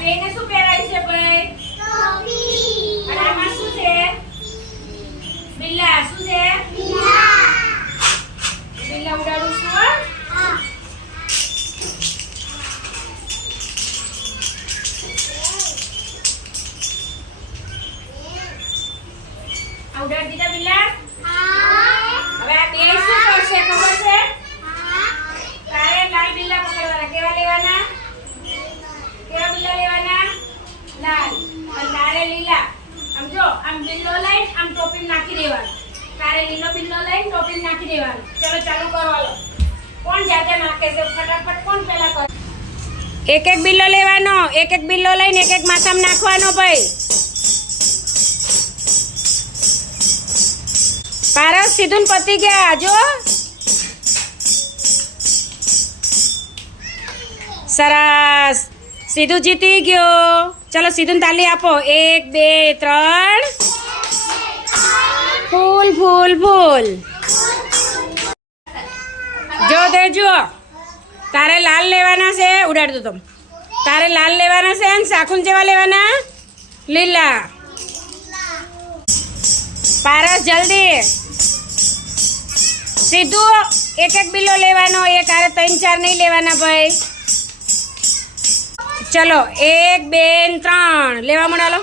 બેને શું પહેરાય છે ભાઈ અને આમાં શું છે બિલ્લા શું છે બિલ્લા ઉડાડું છું હો. આ ઉડાડી દીધા બિલ્લા તારે લીલા. આમ જો, આમ બિલ્લો લઈને આમ ટોપી નાખી દેવાનું. તારે લીલો બિલ્લો લઈને ટોપી નાખી દેવાનું. ચલો, ચાલુ, કરો કોણ જાતે નાખે છે? ફટાફટ કોણ પહેલા કરે? એક એક બિલ્લો લેવાનો, એક એક બિલ્લો લઈને એક એક માથામાં નાખવાનો ભાઈ. પારસ, સીધું પતી ગયા, જો. સરસ. સીધું જીતી ગયો. ચલો સીધું તાલી આપો. એક, બે, ત્રણ. ફૂલ ફૂલ ફૂલ. જો તે જુઓ. તારે લાલ લેવાના છે. ઉડાડ દો તમ તારે લાલ લેવાના છે અને સાખુન જેવા લેવાના? લીલા. પારસ જલ્દી. સીધું એક એક બિલો લેવાનો. એક આરે ત્રણ ચાર નહીં લેવાના ભાઈ. ચલો એક બે ત્રણ. લેવા મળાલો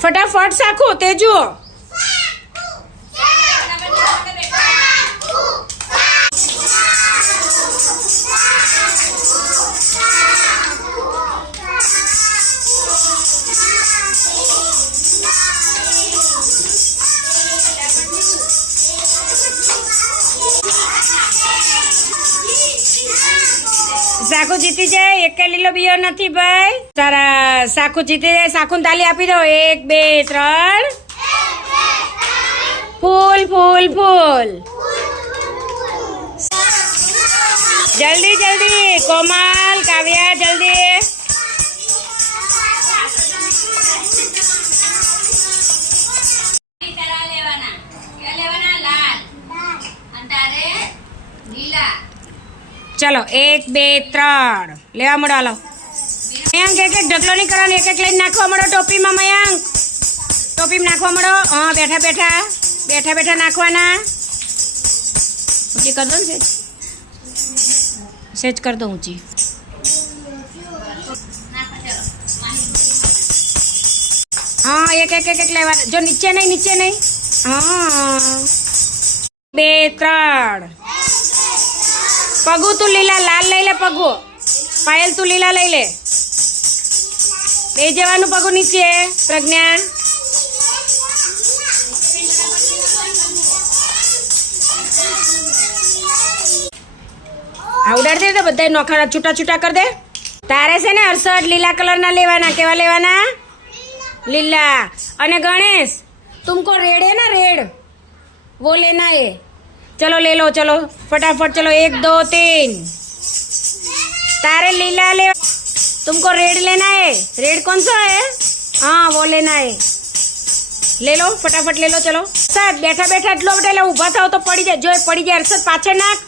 ફટાફટ સાખું તે જુઓ. સાખુ જીતી જાય એક લીલો બીયો નથી ભાઈ તારા સાખુ જીતી જાય સાખુન તાલી આપી દો એક બે ત્રણ ફૂલ ફૂલ ફૂલ જલ્દી જલ્દી કોમલ કાવ્યા જલ્દી તારા લેવાના ક્યાં લેવાના લાલ અને તારે લીલા ચલો એક બે ત્રણ લેવા મળો હાલો મયંક એક એક ઢગલો નહીં કરવાનો એક એક લઈને નાખવા મળો ટોપીમાં મયંક ટોપીમાં નાખવા મળો હા બેઠા બેઠા બેઠા બેઠા નાખવાના ઊંચી કર દો ને સેજ સેજ કર દો ઊંચી નાખો ચલો હા એક એક એક એક લેવાના જો નીચે નહીં નીચે નહીં હા બે ત્રણ પગુ તું લીલા, લાલ લઈ લે પગુ. પાયલ તું લીલા લઈ લે. બે જવાનું પગુ નીચે, પ્રજ્ઞા. આ ઉડાડી તો બધા નોખાડા છૂટા છૂટા કરી દે. તારે છે ને અડસઠ લીલા કલરના લેવાના, કેવા લેવાના? લીલા. અને ગણેશ, તુમકો રેડ હે ના રેડ? વો લેના એ. चलो ले लो चलो फटाफट चलो एक दो तीन तारे लीला ले तुमको रेड लेना है रेड कौन सा है हाँ वो लेना है ले लो फटाफट ले लो चलो હર્ષદ બેઠા બેઠા એટલો બધા એટલે ઊભા થાવ તો પડી જાય જો એ પડી જાય હર્ષદ પાછળ નાખ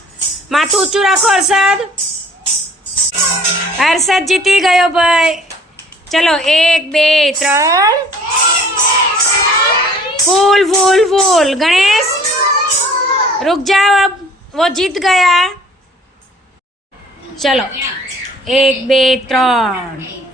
માથું ઊંચું રાખો હર્ષદ હર્ષદ જીતી ગયો ભાઈ ચલો એક બે ત્રણ फूल फूल फूल गणेश रुक जाओ अब वो जीत गया चलो एक બે ત્રણ આ બાકો બધો પેલો